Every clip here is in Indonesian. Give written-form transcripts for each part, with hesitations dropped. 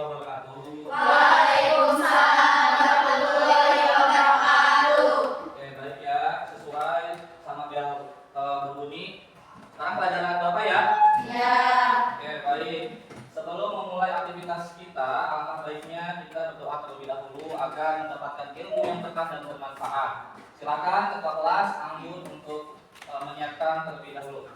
wabarakatuh. Waalaikumsalam warahmatullahi wabarakatuh. Oke, baik ya, sesuai sama bel berbunyi. Sekarang pelajaran Bapak ya? Ya. Oke, baik. Sebelum memulai aktivitas kita, alangkah baiknya kita berdoa terlebih dahulu agar mendapatkan ilmu yang berkah dan bermanfaat. Silakan ketua kelas Anggun untuk menyiapkan terlebih dahulu.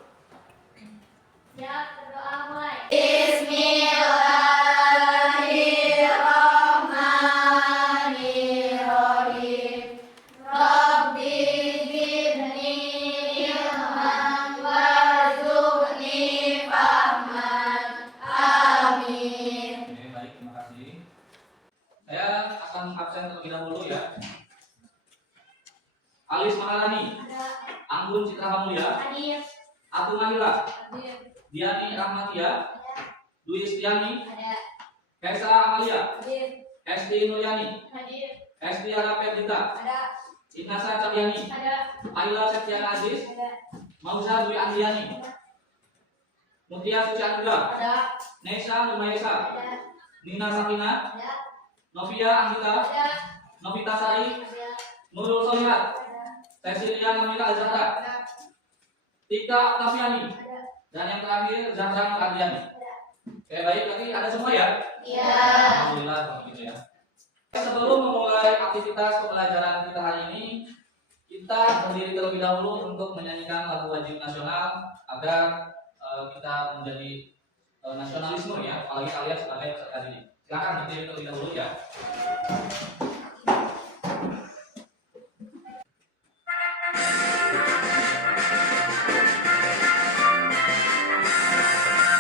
Ya, berdoa mulai. Bismillahirrahmanirrahim. Rabbi zidni ilman warzuqni fahman. Amin. Oke, baik, terima kasih. Saya akan absen terlebih dahulu ya. Alis Maharani, Ada. Anggun Citra Hamulya, Hadir. Atu Mahila, Hadir. Diani Rahmatia, Ada. Dwi Istiani, Ada. Kaisa Amalia, Hadir. SD Nuryani, Hadir. SD Ara Perdita, Ada. Inasa Cahyani, Ada. Ayla Septiana Aziz, Ada. Mauza Dwi Andriani, Mutia Suci Angga, Ada. Nesa Numaisa, Ada. Nina Sakina, Ada. Novia Anggita, Ada. Novita Sari, Ada. Nurul Solihat, Ada. Cecilia Namita Azhara, Ada. Tika Octaviani, Ada. dan yang terakhir Zahra Nur Andriani. Oke, baik, lagi ada semua ya? Iya. Alhamdulillah kalau gitu ya. Sebelum memulai aktivitas pembelajaran kita hari ini, kita berdiri terlebih dahulu untuk menyanyikan lagu wajib nasional agar kita menjadi nasionalisme ya, apalagi kalian sebagai peserta didik. Silakan berdiri terlebih dahulu ya.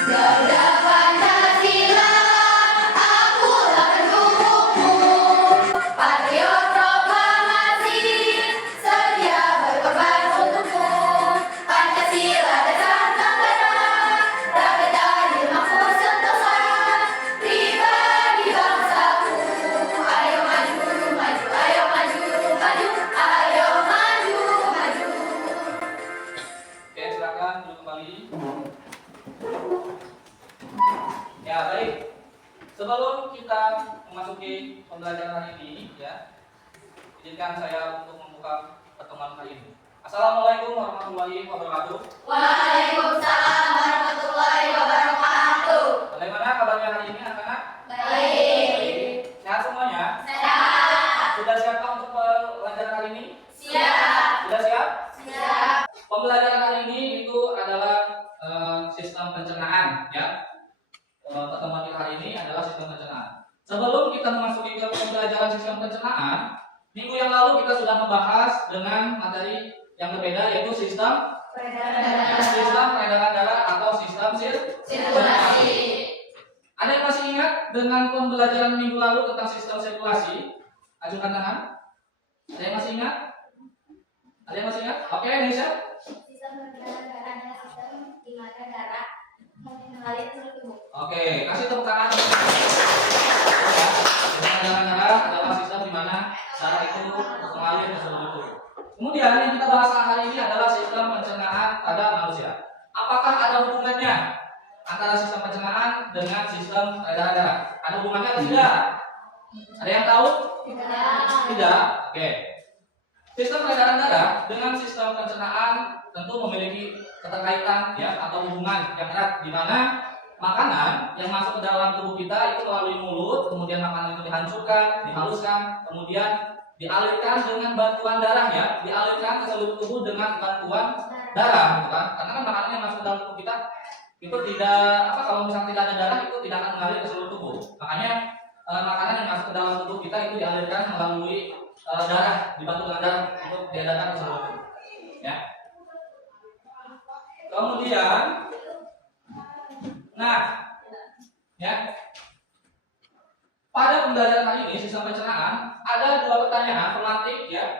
Garuda Pancasila, akulah pendukungmu. Patriot proklamasi, sedia berkorban untukmu. Pancasila dasar negara, rakyat adil makmur sentosa. Pribadi bangsaku, ayo maju, maju, ayo maju, maju, ayo maju, maju. Oke, silakan duduk kembali. Ya, baik. Sebelum kita memasuki pembelajaran hari ini, ya, izinkan saya untuk membuka pertemuan kali ini. Assalamualaikum warahmatullahi wabarakatuh. Waalaikumsalam warahmatullahi wabarakatuh. Bagaimana kabarnya hari ini, anak-anak? Baik. Sehat semuanya? Sehat. Sudah siapkah untuk pembelajaran hari ini? Siap. Sudah siap? Siap. Pembelajaran hari ini itu adalah sistem pencernaan, ya. Pertemuan kita hari ini adalah sistem pencernaan. Sebelum kita memasuki ke pembelajaran sistem pencernaan, minggu yang lalu kita sudah membahas dengan materi yang berbeda, yaitu sistem peredaran darah atau sistem Sirkulasi. Ada yang masih ingat dengan pembelajaran minggu lalu tentang sistem sirkulasi? Ajukan tangan. Ada yang masih ingat? Ada yang masih ingat? Oke, Indonesia. Sistem peredaran darah adalah sistem di mana darah mengalir ke seluruh tubuh. Oke, kasih tepuk tangan. Ya, sistem peredaran darah adalah sistem di mana darah itu mengalir ke seluruh tubuh. Kemudian yang kita bahas hari ini adalah sistem pencernaan pada manusia. Apakah ada hubungannya antara sistem pencernaan dengan sistem peredaran darah? Ada hubungannya atau tidak? Ada yang tahu? Tidak. Oke. Sistem peredaran darah dengan sistem pencernaan tentu memiliki keterkaitan ya atau hubungan yang erat, di mana makanan yang masuk ke dalam tubuh kita itu melalui mulut, kemudian makanan itu dihancurkan, dihaluskan, kemudian dialirkan dengan bantuan darah ya, dialirkan ke seluruh tubuh dengan bantuan darah, gitu kan? Karena kan makanan yang masuk ke dalam tubuh kita itu tidak kalau misalnya tidak ada darah itu tidak akan mengalir ke seluruh tubuh. Makanya makanan yang masuk ke dalam tubuh kita itu dialirkan melalui darah, dibantu dengan darah untuk diedarkan ke seluruh tubuh. Ya. Kemudian, nah, ya, pada pembelajaran kali ini sistem pencernaan ada dua pertanyaan pemantik ya.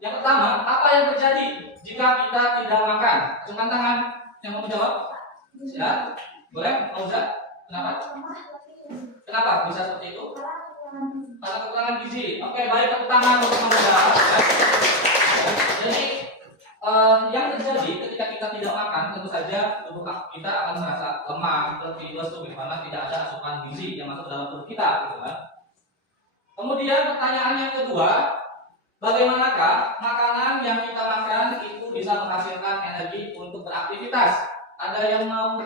Yang pertama, apa yang terjadi jika kita tidak makan? Acungkan tangan yang mau menjawab. Ya, boleh? Mauza? Kenapa? Kenapa bisa seperti itu? Karena kekurangan gizi. Oke, baik, tepuk tangan untuk Mauza. Ya. Jadi yang terjadi ketika kita tidak makan, tentu saja tubuh kita akan merasa lemah, letih, lesu, di mana tidak ada asupan gizi yang masuk dalam tubuh kita, gitu kan. Kemudian pertanyaan yang kedua, bagaimanakah makanan yang kita makan itu bisa menghasilkan energi untuk beraktivitas? Ada yang mau?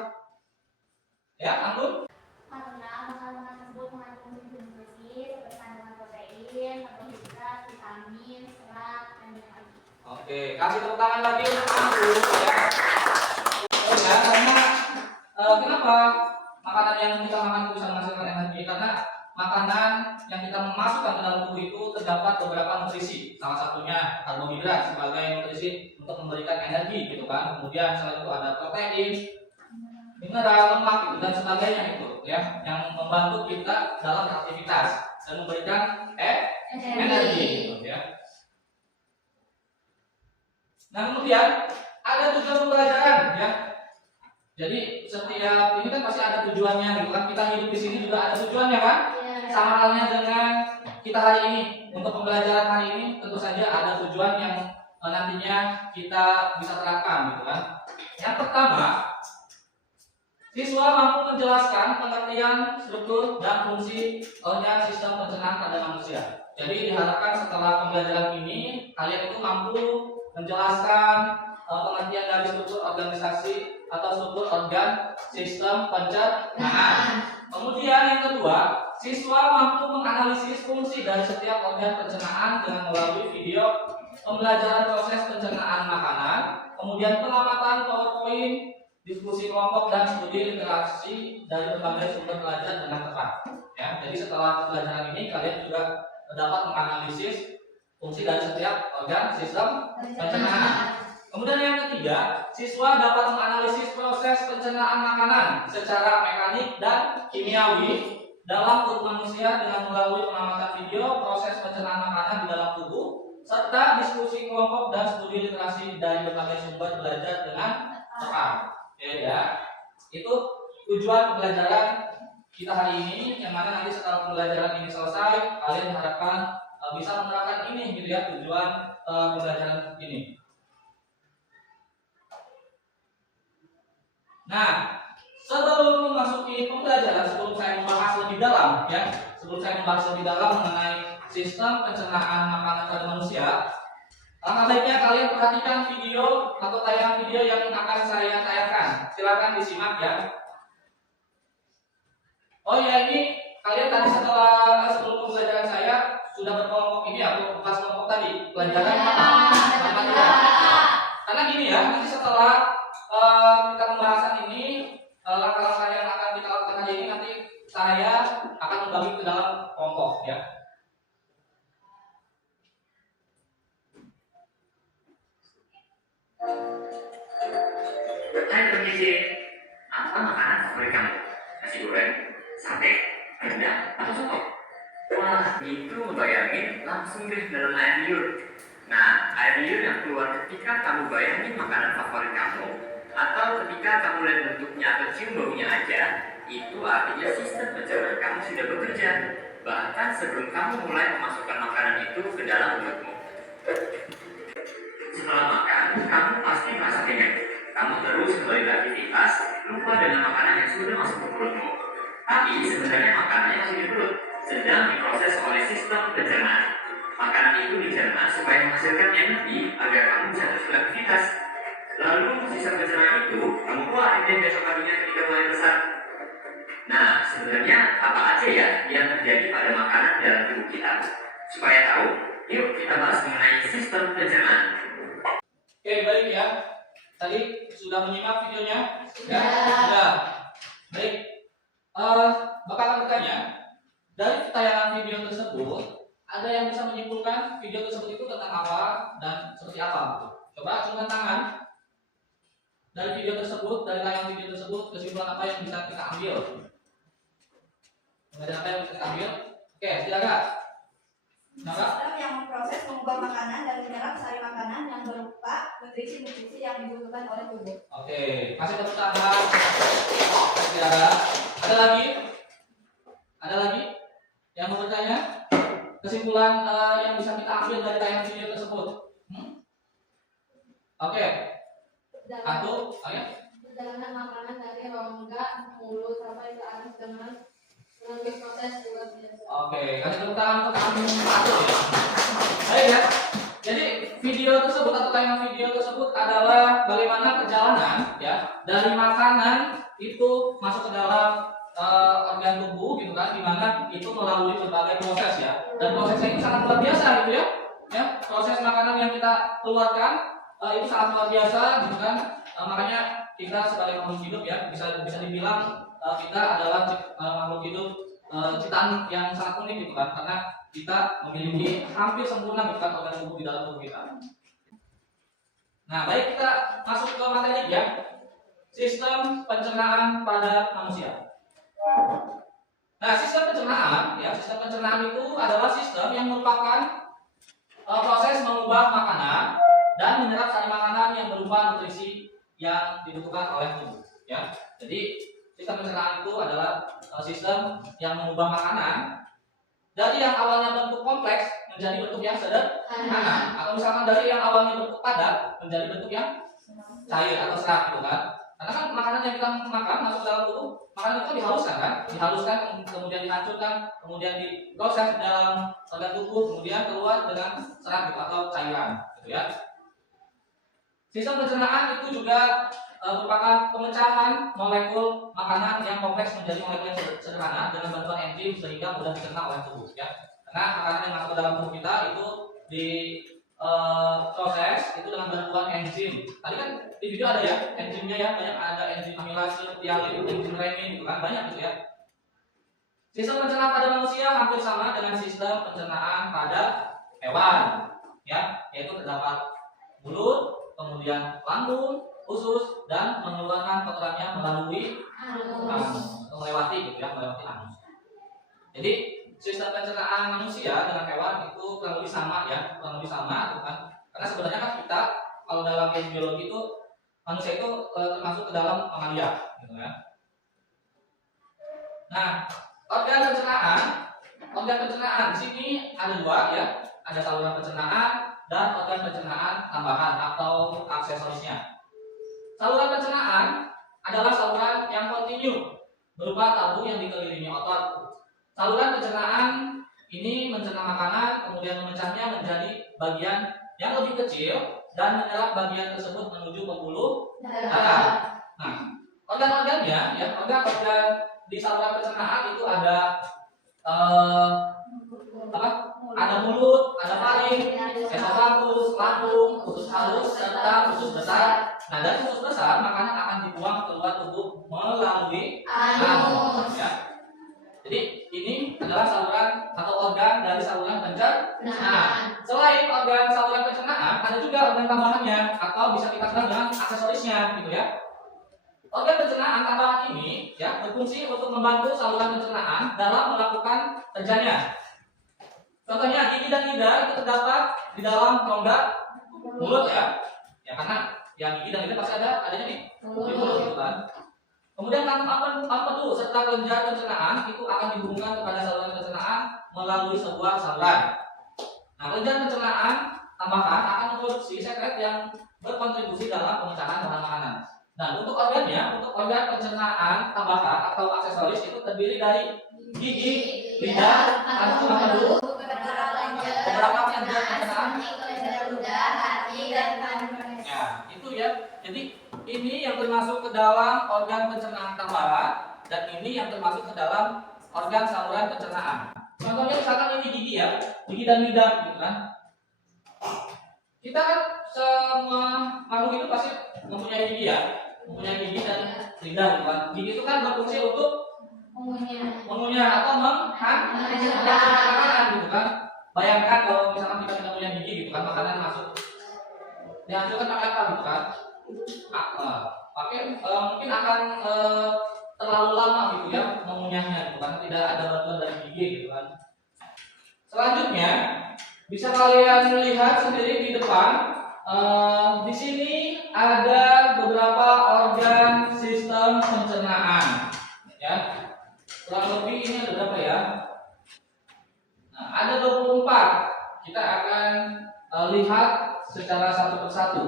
Ya, Anggun? Karena makanan tersebut mengandung gizi seperti kandungan protein, karbohidrat, vitamin, serat, dan lain-lain. Oke, kasih tepuk tangan lagi untuk Anggun ya. Oh ya, karena kenapa makanan yang kita makan itu bisa menghasilkan energi? Karena makanan yang kita masukkan ke dalam tubuh itu terdapat beberapa nutrisi. Salah satunya karbohidrat sebagai nutrisi untuk memberikan energi, gitu kan. Kemudian selain itu ada protein, mineral, lemak gitu, dan sebagainya itu ya, yang membantu kita dalam aktivitas dan memberikan energi gitu, ya. Nah, kemudian ada tujuan pembelajaran ya. Jadi setiap ini kan pasti ada tujuannya gitu kan. Kita hidup di sini juga ada tujuannya kan. Sama halnya dengan kita hari ini. Untuk pembelajaran hari ini tentu saja ada tujuan yang nantinya kita bisa terapkan gitu kan. Yang pertama, siswa mampu menjelaskan pengertian, struktur, dan fungsi organ sistem pencernaan pada manusia. Jadi diharapkan setelah pembelajaran ini kalian itu mampu menjelaskan pengertian dari struktur organisasi atau struktur organ sistem pencernaan. Kemudian yang kedua, siswa mampu menganalisis fungsi dari setiap organ pencernaan dengan melalui video pembelajaran proses pencernaan makanan, kemudian pengamatan PowerPoint, diskusi kelompok, dan studi literasi dari berbagai sumber belajar dengan tepat. Ya, jadi setelah pembelajaran ini kalian juga dapat menganalisis fungsi dari setiap organ sistem pencernaan. Kemudian yang ketiga, siswa dapat menganalisis proses pencernaan makanan secara mekanik dan kimiawi dalam tubuh manusia dengan melalui pengamatan video proses pencernaan makanan di dalam tubuh serta diskusi kelompok dan studi literasi dari berbagai sumber belajar dengan tepat. Ya, itu tujuan pembelajaran kita hari ini, yang mana nanti setelah pembelajaran ini selesai kalian diharapkan bisa menerapkan ini gitu ya, tujuan pembelajaran ini. Nah, sebelum memasuki pembelajaran, sebelum saya membahas lebih dalam ya, mengenai sistem pencernaan makanan pada manusia, langkah baiknya kalian perhatikan video atau tayangan video yang akan saya tayangkan. Silakan disimak ya. Oh ya, ini kalian tadi sebelum pembelajaran saya sudah berkelompok ini ya, kelas kelompok tadi pelajaran matematika. Karena gini ya, nanti setelah kita pembahasan ini, langkah-langkah yang akan kita lakukan hari ini, nanti saya akan membagi ke dalam kelompok ya. Hai permisi, apa makanan favorit kamu? Nasi goreng, sate, rendang, atau soto? Wah, itu bayangin langsung deh dalam air liur. Nah, air liur yang keluar ketika kamu bayangin makanan favorit kamu, atau ketika kamu lihat bentuknya atau cium baunya aja, itu artinya sistem pencernaan kamu sudah bekerja. Bahkan sebelum kamu mulai memasukkan makanan itu ke dalam mulutmu. Setelah makan, kamu pasti merasa kenyang. Kamu terus kembali beraktivitas, lupa dengan makanan yang sudah masuk ke perutmu. Tapi sebenarnya makanannya masih di perut, sedang diproses oleh sistem pencernaan. Makanan itu dicerna supaya menghasilkan energi agar kamu bisa terus beraktivitas. Lalu sistem pencernaan itu kamu keluarin deh besok paginya ketika mulai besar. Nah, sebenarnya apa aja ya yang terjadi pada makanan dalam tubuh kita? Supaya tahu, yuk kita bahas mengenai sistem pencernaan. Oke, baik ya. Tadi sudah menyimak videonya? Ya. Sudah. Baik. Bapak bertanya, dari tayangan video tersebut, ada yang bisa menyimpulkan video tersebut itu tentang apa dan seperti apa? Coba acungkan tangan. Dari video tersebut, dari tayangan video tersebut, kesimpulan apa yang bisa kita ambil? Ada apa yang bisa kita ambil? Oke, silakan. Sistem yang memproses mengubah makanan dan menyerap sari makanan yang berupa nutrisi-nutrisi yang dibutuhkan oleh tubuh. Oke, kasih tepuk tangan. Silakan. Ada lagi? Ada lagi yang mau bertanya? Kesimpulan yang bisa kita ambil dari tayangan video tersebut? Oke, Perjalanan- satu, ayo. Perjalanan makanan dari rongga mulut sampai ke anus dengan proses luar biasa. Oke, kasih tepuk tangan untuk kami satu ya. Baik ya. Jadi video tersebut atau tema video tersebut adalah bagaimana perjalanan ya dari makanan itu masuk ke dalam organ tubuh gitu kan, di mana itu melalui berbagai proses ya. Dan prosesnya ini sangat luar biasa gitu ya. Ya, proses makanan yang kita keluarkan itu sangat luar biasa gitu kan. Makanya kita sebagai makhluk hidup ya bisa dibilang kita adalah makhluk hidup ciptaan yang sangat unik gitu kan, karena kita memiliki hampir sempurna gitu kan organ tubuh di dalam tubuh kita. Nah, baik, kita masuk ke materi ya. Sistem pencernaan pada manusia. Nah, sistem pencernaan itu adalah sistem yang merupakan proses mengubah makanan dan menyerap sari makanan yang berupa nutrisi yang dibutuhkan oleh tubuh ya. Jadi sistem pencernaan itu adalah sistem yang mengubah makanan dari yang awalnya bentuk kompleks menjadi bentuk yang sederhana, atau misalkan dari yang awalnya bentuk padat menjadi bentuk yang cair atau serat gitu kan. Karena kan makanan yang kita makan masuk dalam tubuh, makanan itu dihaluskan kan, kemudian dihancurkan, kemudian diproses dalam organ tubuh, kemudian keluar dengan serat gitu, atau cairan gitu ya. Sistem pencernaan itu juga merupakan pemecahan molekul makanan yang kompleks menjadi molekul yang sederhana dengan bantuan enzim sehingga mudah dicerna oleh tubuh ya. Karena makanan yang masuk ke dalam tubuh kita itu proses itu dengan bantuan enzim. Tadi kan di video ada ya enzimnya ya, banyak, ada enzim amilase, tialin, enzim renin gitu kan, banyak gitu ya. Sistem pencernaan pada manusia hampir sama dengan sistem pencernaan pada hewan ya, yaitu terdapat mulut, kemudian lambung, usus, dan mengeluarkan kotorannya melalui anus, melewati gitu ya, melewati anus. Jadi sistem pencernaan manusia dengan hewan itu kurang lebih sama ya, kurang lebih sama gitu kan. Karena sebenarnya kan kita kalau dalam ilmu biologi itu manusia itu termasuk ke dalam mamalia gitu ya. Nah, organ pencernaan di sini ada dua ya, ada saluran pencernaan dan organ pencernaan tambahan atau aksesorisnya. Saluran pencernaan adalah saluran yang kontinu berupa tabu yang dikelilingi otot. Saluran pencernaan ini mencerna makanan, kemudian memecahnya menjadi bagian yang lebih kecil dan menyerap bagian tersebut menuju pembuluh darah. Nah, organ-organnya ya, organ-organ di saluran pencernaan itu ada ada mulut, ada faring, esofagus, lambung, usus halus, serta usus besar. Nah, dari usus besar makanan akan dibuang keluar tubuh melalui anus ya. Jadi ini adalah saluran atau organ dari saluran pencernaan. Selain organ saluran pencernaan, ada juga organ tambahannya atau bisa kita kenal dengan aksesorisnya gitu ya. Organ pencernaan tambahan ini ya berfungsi untuk membantu saluran pencernaan dalam melakukan kerjanya. Contohnya gigi dan lidah itu terdapat di dalam rongga mulut ya. Ya karena yang gigi dan lidah pasti adanya di mulut gitu kan. Kemudian kantung empedu serta kelenjar pencernaan itu akan dihubungkan kepada saluran pencernaan melalui sebuah saluran. Nah, kelenjar pencernaan tambahan akan memproduksi sekret yang berkontribusi dalam pemecahan bahan makanan. Nah, untuk organ pencernaan tambahan atau aksesoris itu terdiri dari gigi, lidah, kantung empedu, beberapa kelenjar pencernaan. Ya, itu ya. Jadi ini yang termasuk ke dalam organ pencernaan tambahan dan ini yang termasuk ke dalam organ saluran pencernaan. Contohnya misalkan ini gigi ya, gigi dan lidah gitu kan. Kita kan semua makhluk itu pasti mempunyai gigi ya, mempunyai gigi dan lidah gitu kan. Gigi itu kan berfungsi untuk mengunyah atau menghancurkan makanan gitu kan. Bayangkan kalau misalkan kita tidak punya gigi gitu kan, makanan masuk dihancurkan pakai apa gitu kan? Mungkin akan terlalu lama gitu ya mengunyahnya gitu kan, tidak ada bantuan dari gigi gitu kan. Selanjutnya bisa kalian lihat sendiri di depan. Di sini ada beberapa organ sistem pencernaan ya. Kurang lebih ini ada berapa ya? Nah, ada 24. Kita akan lihat secara satu persatu.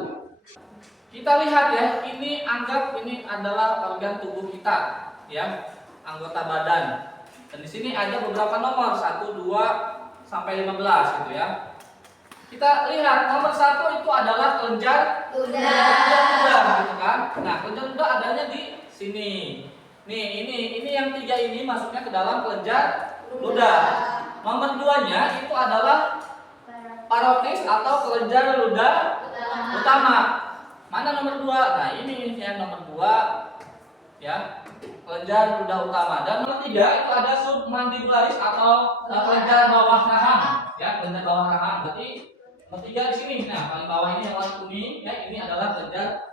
Kita lihat ya, ini anggap ini adalah organ tubuh kita, ya, anggota badan. Dan di sini ada beberapa nomor 1, 2 sampai 15 gitu ya. Kita lihat nomor 1 itu adalah kelenjar ludah gitu kan. Nah, kelenjar ludah adanya di sini. Nih, ini yang 3 ini masuknya ke dalam kelenjar ludah. Nomor 2-nya itu adalah parotis atau kelenjar ludah utama. Mana nomor 2? Nah, ini yang nomor 2 ya, kelenjar ludah utama. Dan nomor 3 itu ada submandibularis atau kelenjar bawah rahang, ya, kelenjar bawah rahang. Berarti nomor 3 di sini. Nah, paling bawah ini yang warna kuning, ya, ini adalah kelenjar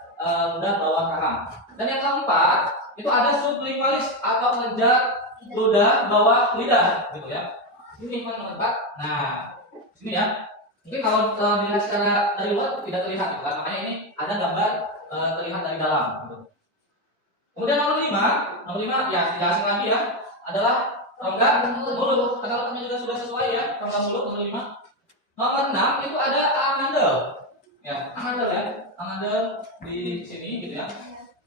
ludah bawah rahang. Dan yang keempat itu ada sublingualis atau kelenjar ludah bawah lidah, gitu ya. Ini nomor 4. Nah, sini ya. Mungkin kalau dilihat secara dari luar tidak terlihat, gitu kan? Makanya ini ada gambar terlihat dari dalam. Gitu. Kemudian nomor 5 ya tidak asing lagi ya, adalah rongga mulut. Kata-katanya juga sudah sesuai ya, rongga mulut nomor 5. Nomor 6 itu ada amandel. Ya, amandel di sini gitu ya.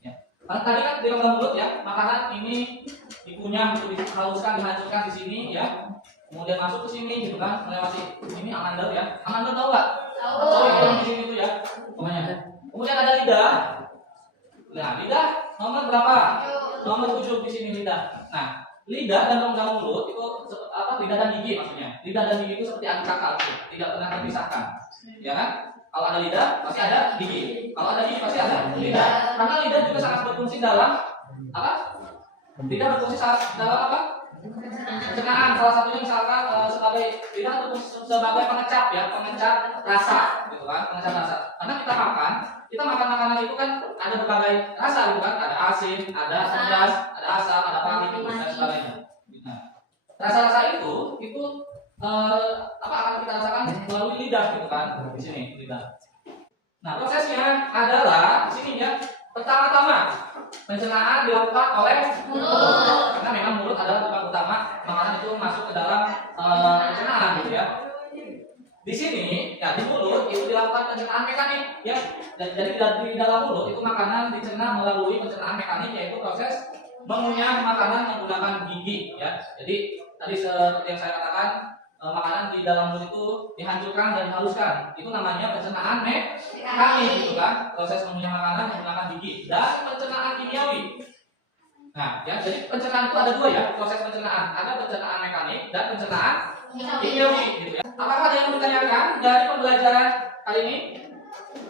Ya. Karena tadi kan di rongga mulut ya, makanan ini dikunyah, dihaluskan, dihancurkan di sini ya. Kemudian masuk ke sini gitu kan, melewati ini amandel ya. Amandel tahu nggak? Tahu yang di sini itu ya. Pokoknya. Kemudian ada lidah. Nah, lidah nomor berapa? Nomor 7 di sini lidah. Nah, lidah dan rongga mulut itu apa? Lidah dan gigi maksudnya. Lidah dan gigi itu seperti angka kakak, tidak pernah terpisahkan. Ya kan? Kalau ada lidah pasti ada gigi. Kalau ada gigi pasti ada lidah. Karena lidah juga sangat berfungsi dalam apa? Lidah berfungsi dalam apa? Pencernaan. Salah satunya misalkan sebagai lidah berfungsi sebagai pengecap ya, pengecap rasa, gitu kan? Pengecap rasa. Karena kita makan makanan itu kan ada berbagai rasa gitu kan, ada asin, ada pedas, ada asam, ada pahit gitu, dan sebagainya. Nah, rasa-rasa itu apa akan kita rasakan melalui lidah gitu kan, di sini lidah. Nah, prosesnya adalah di sini ya. Pertama-tama pencernaan dilakukan oleh mulut, karena memang mulut adalah tempat utama makanan itu masuk ke dalam pencernaan gitu ya. Di sini ya, di mulut itu dilakukan pencernaan mekanik ya. Jadi di dalam mulut itu makanan dicerna melalui pencernaan mekanik, yaitu proses mengunyah makanan menggunakan gigi ya. Jadi tadi seperti yang saya katakan, makanan di dalam mulut itu dihancurkan dan dihaluskan. Itu namanya pencernaan mekanik gitu kan. Proses mengunyah makanan menggunakan gigi dan pencernaan kimiawi. Nah, ya, jadi pencernaan itu ada 2 ya, proses pencernaan. Ada pencernaan mekanik dan pencernaan kimiawi gitu ya. Apakah ada yang mau ditanyakan dari pembelajaran kali ini?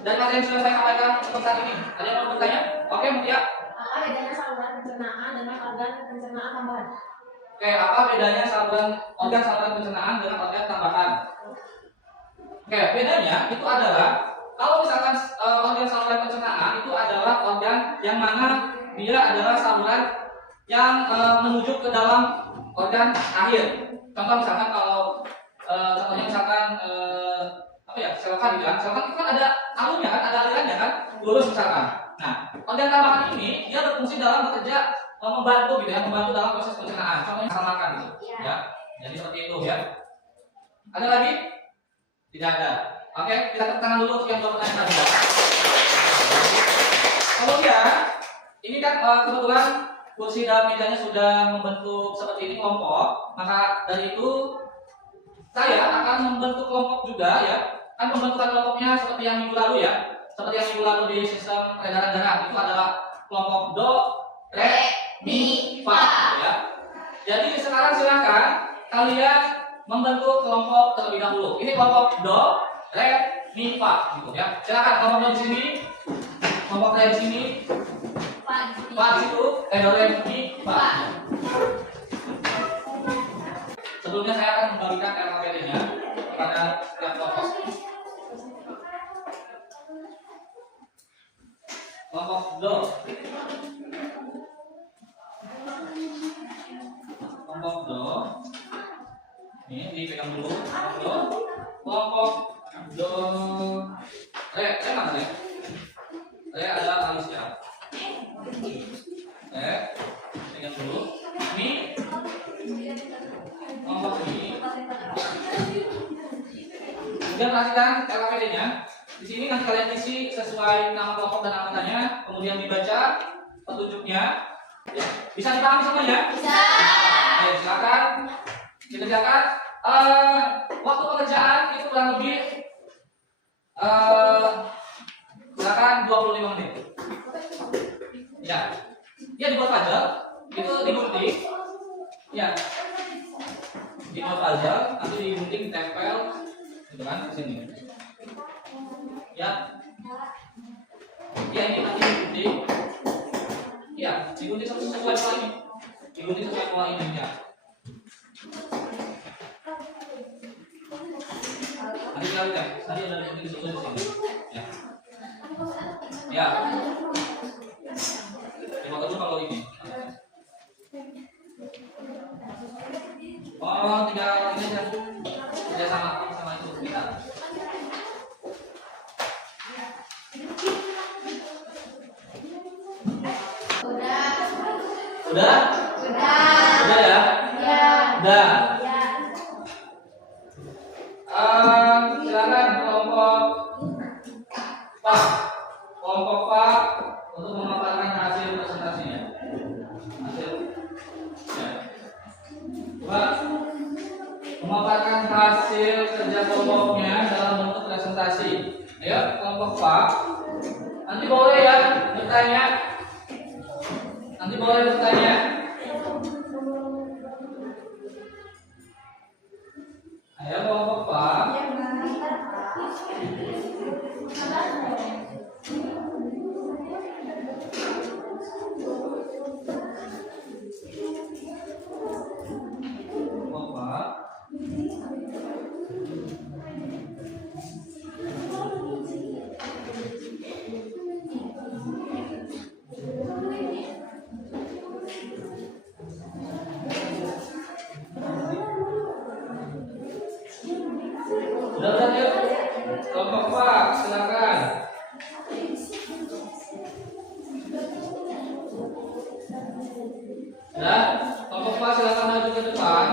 Dan materi yang sudah saya sampaikan untuk saat ini, ada yang mau bertanya? Oke, Mutia. Apa bedanya saluran pencernaan dengan organ pencernaan tambahan? Oke, apa bedanya organ saluran pencernaan dengan organ tambahan? Oke, bedanya itu adalah kalau misalkan organ saluran pencernaan itu adalah organ yang mana dia adalah saluran yang menuju ke dalam organ akhir. Contoh misalkan kalau contohnya misalkan apa ya, selokan gitu kan. Selokan itu kan ada alurnya kan, ada alirannya kan, lurus misalkan. Nah, organ tambahan ini dia berfungsi dalam bekerja membantu gitu ya, membantu dalam proses pencernaan. Contohnya makan gitu. Ya. Jadi seperti itu ya. Ada lagi? Tidak ada. Oke, kita tepuk tangan dulu untuk yang belum bertanya tadi. Kemudian ini kan kebetulan kursi dan mejanya sudah membentuk seperti ini kelompok, maka dari itu saya akan membentuk kelompok juga ya. Kan pembentukan kelompoknya seperti yang minggu lalu ya. Seperti yang minggu lalu di sistem peredaran darah itu adalah kelompok do, re, mi, fa ya. Jadi sekarang silakan kalian membentuk kelompok terlebih dahulu. Ini kelompok do, re, mi, fa gitu ya. Silakan kelompok do di sini, kelompok re di sini, fa di situ, do, re, mi, fa. Sebelumnya saya akan membagikan LKPD-nya kepada setiap kelompok. Kelompok do, kelompok do, ini dipegang dulu. Do, kelompok do, re mana re? Re ada Alicia. Re, pegang dulu. Mi, kelompok ini. Kemudian perhatikan LKPD-nya. Di sini nanti kalian isi sesuai nama kelompok dan anggotanya, kemudian dibaca petunjuknya. Ya. Bisa dipahami semuanya? Bisa. Oke, silakan dikerjakan. Waktu pengerjaan itu kurang lebih silakan 25 menit. Ya, dia dibuat puzzle, itu digunting. Ya, dibuat puzzle, nanti digunting, tempel, gitu kan, ke sini. Ya, ya ini nanti digunting. Ya, digunting sesuai pola ini. Digunting sesuai pola ini ya. Nanti kita lihat, tadi ada digunting sesuai di sini. Ya. Ya. Coba dulu kalau ini. Oh, tinggal ini aja. Kerja sama itu kita. Udah? Udah ya? Ya. Udah. Ya. Silakan kelompok Pak untuk memaparkan hasil presentasinya. Hasil. Ya. Coba memaparkan hasil kerja kelompoknya dalam bentuk presentasi. Ayo, kelompok Pak. Nanti boleh ya bertanya. Nanti boleh bertanya. Ayo kelompok Pak. Kelompok Pak. Udah yuk. Kelompok Pak, silakan. Ya, kelompok Pak silakan maju ke depan.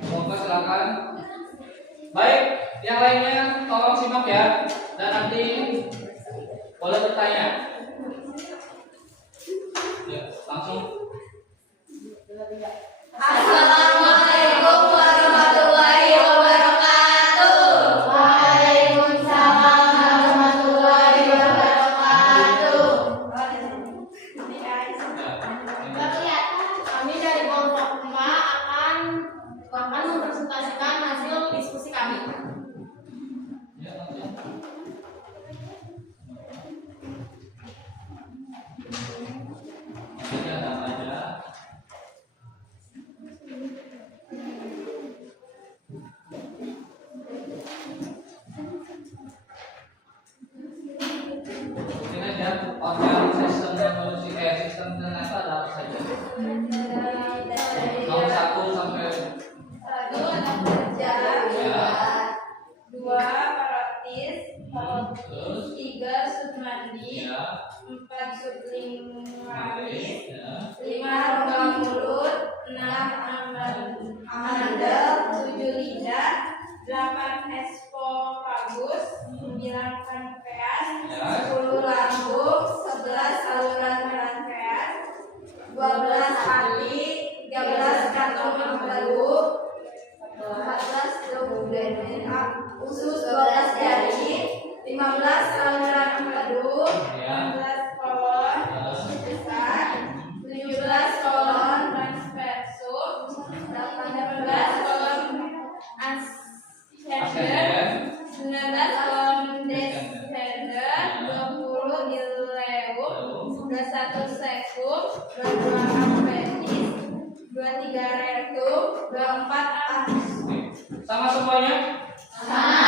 Kelompok Pak silakan. Baik, yang lainnya tolong simak ya, dan nanti boleh bertanya. Ya, langsung. Assalamualaikum warahmatullahi wabarakatuh. Waalaikumsalam warahmatullahi wabarakatuh. Kami dari kelompok emak akan mempresentasikan hasil diskusi kami. Ya, langsung. Ini ada apa aja? Ini aja organ sistem evolusi sistem ternyata ada apa saja? Nomor 1 sampai Satu anak kerja, ya. dua parotis, Terus tiga submandi, ya, empat sublingualis, ya. lima rongga mulut, enam amandel, tujuh lidah, delapan esophagus, sembilan pankreas, Ya. 10 lambung, 11 saluran pankreas, 12 hati, 13 kantong empedu, 14 usus, 12 jari, 15 saluran empedu, 16 kolon besar, 17 kolon transversum, 18 kolon ascendent, 19 kolon descendent, 20 ileum, 21 cecum, 22 appendice, 23 rectum, 24 anus. Sama semuanya? Sama.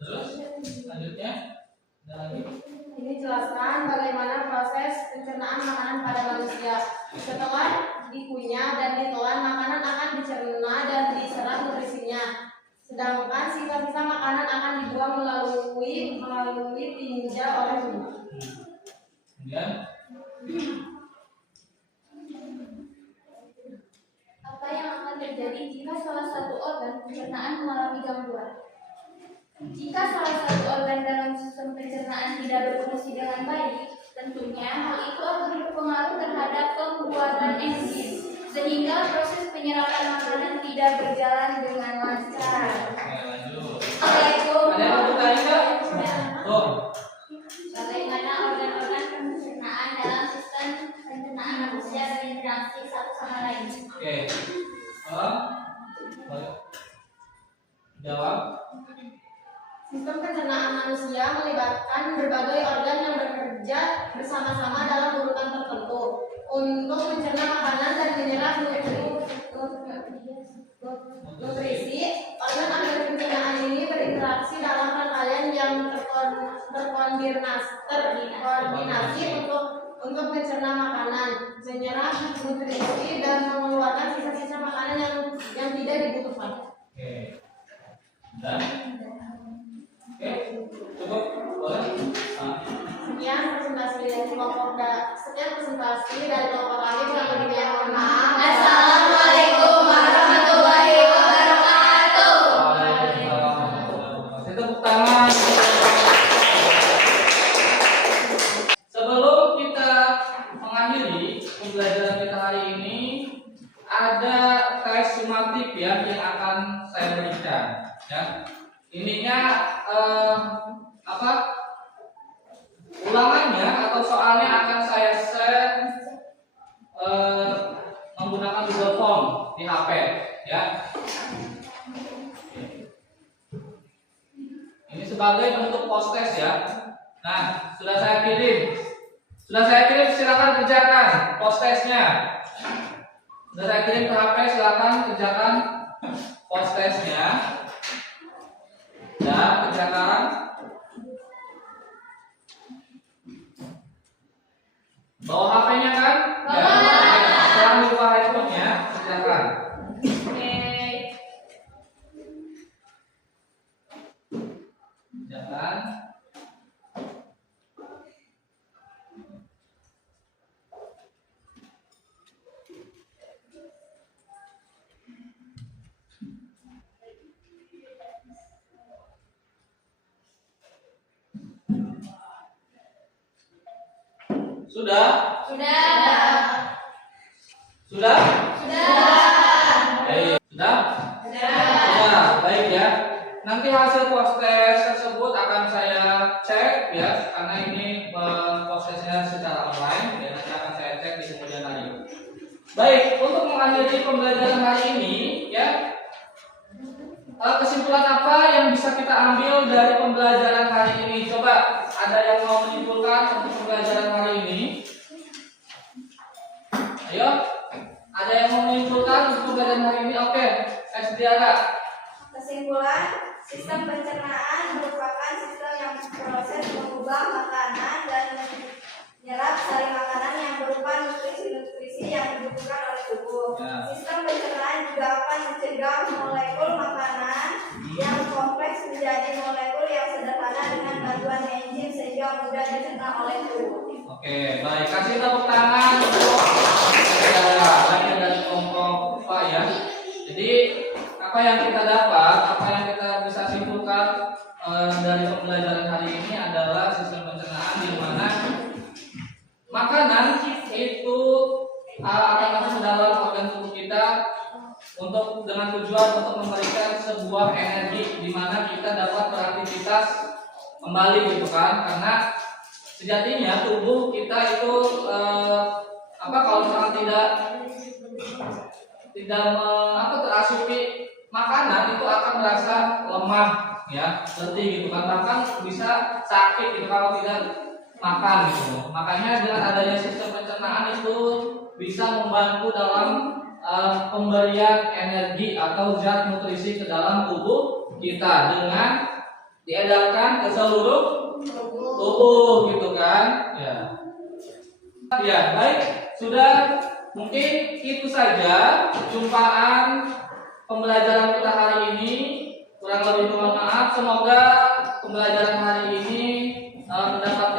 Terus selanjutnya ada lagi? Ini jelaskan bagaimana proses pencernaan makanan pada manusia. Setelah dikunyah dan ditelan, makanan akan dicerna dan diserap nutrisinya. Sedangkan sisa-sisa makanan akan dibuang melalui tinja oleh tubuh. Kemudian dengan baik, tentunya hal itu akan berpengaruh terhadap pembuatan enzim, sehingga proses penyerapan makanan tidak berjalan dengan lancar. Oke, lanjut. Assalamualaikum. Ada yang mau bertanya nggak? Tuh. Bagaimana organ-organ pencernaan dalam sistem pencernaan manusia berinteraksi satu sama lain? Oke. Jawab. Sistem pencernaan manusia melibatkan berbagai organ yang bekerja bersama-sama dalam urutan tertentu untuk mencerna makanan dan menyerap nutrisi. Organ-organ pencernaan ini berinteraksi dalam rangkaian yang terkoordinasi untuk mencerna makanan, menyerap nutrisi dan mengeluarkan sisa-sisa makanan yang tidak dibutuhkan. Oke. Dan oke, cukup boleh. Sekian presentasi dari kelompok kami. Kurang lebihnya mohon maaf. Assalamualaikum warahmatullahi wabarakatuh. Waalaikumsalam. Tepuk tangan. Sebelum kita mengakhiri pembelajaran kita hari ini, ada tes sumatif ya yang akan saya berikan. Ya, ininya ulangannya atau soalnya akan saya share menggunakan Google Form di HP ya. Ini sebagai bentuk post test ya. Nah, sudah saya kirim, silakan kerjakan post testnya. Sudah saya kirim ke HP, silakan kerjakan post testnya. Dan kerjakan. Bawa HP-nya kan? Bawa. Sekarang dibuka handphone-nya, kerjakan. Kerjakan. Sudah? Sudah. Sudah? Sudah. Baik. Sudah? Sudah. Baik ya. Nanti hasil post test tersebut akan saya cek ya, karena ini post testnya secara online dan nanti akan saya cek di kemudian hari. Baik, untuk mengakhiri pembelajaran hari ini ya, kesimpulan apa yang bisa kita ambil dari pembelajaran hari ini? Coba ada yang mau menyimpulkan untuk pembelajaran hari ini? Ayo, ada yang mau menyimpulkan untuk pembelajaran hari ini? Oke, Diara. Kesimpulan, sistem pencernaan merupakan sistem yang proses mengubah makanan dan menyerap sari makanan yang berupa nutrisi-nutrisi yang dibutuhkan oleh tubuh. Ya. Sistem pencernaan juga akan mencegah molekul makanan yang kompleks menjadi molekul yang sederhana dengan bantuan enzim sehingga mudah dicerna oleh tubuh. Oke, baik. Kasih tepuk tangan untuk Diara lagi dari kelompok Pak ya. Jadi apa yang kita dapat, apa yang kita bisa simpulkan dari pembelajaran hari ini adalah sistem pencernaan di mana makanan itu akan masuk ke dalam organ tubuh kita untuk dengan tujuan untuk memberikan sebuah energi di mana kita dapat beraktivitas kembali gitu kan, karena sejatinya tubuh kita itu kalau misalnya tidak terasupi makanan itu akan merasa lemah ya, letih gitu kan, bahkan bisa sakit gitu kalau tidak makan gitu. Makanya dengan adanya sistem pencernaan itu bisa membantu dalam pemberian energi atau zat nutrisi ke dalam tubuh kita dengan diedarkan ke seluruh tubuh gitu kan ya. Ya baik, sudah mungkin itu saja jumpaan pembelajaran kita hari ini. Kurang lebih mohon maaf. Semoga pembelajaran hari ini mendapat